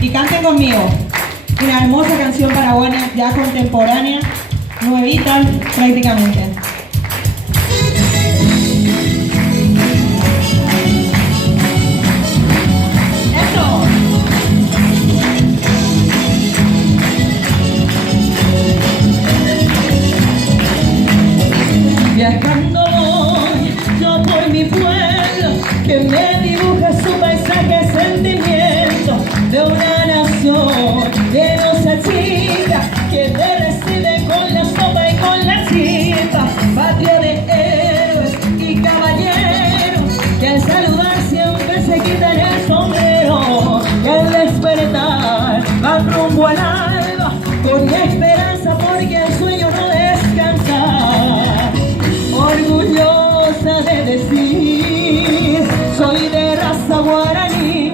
y canten conmigo. Una hermosa canción paraguaya, ya contemporánea, nuevita prácticamente. Viajando voy yo por mi pueblo, que me dibuja su paisaje, sentimiento de una nación que no se achica, que te recibe con la sopa y con la chipa, patria de héroes y caballeros, que al saludar siempre se quitan el sombrero, que al despertar van rumbo al alba, con esperanza porque el sueño no descansa. Orgullosa de decir, soy de raza guaraní.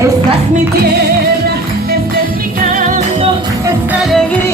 Esta es mi tierra, este es mi canto, esta alegría.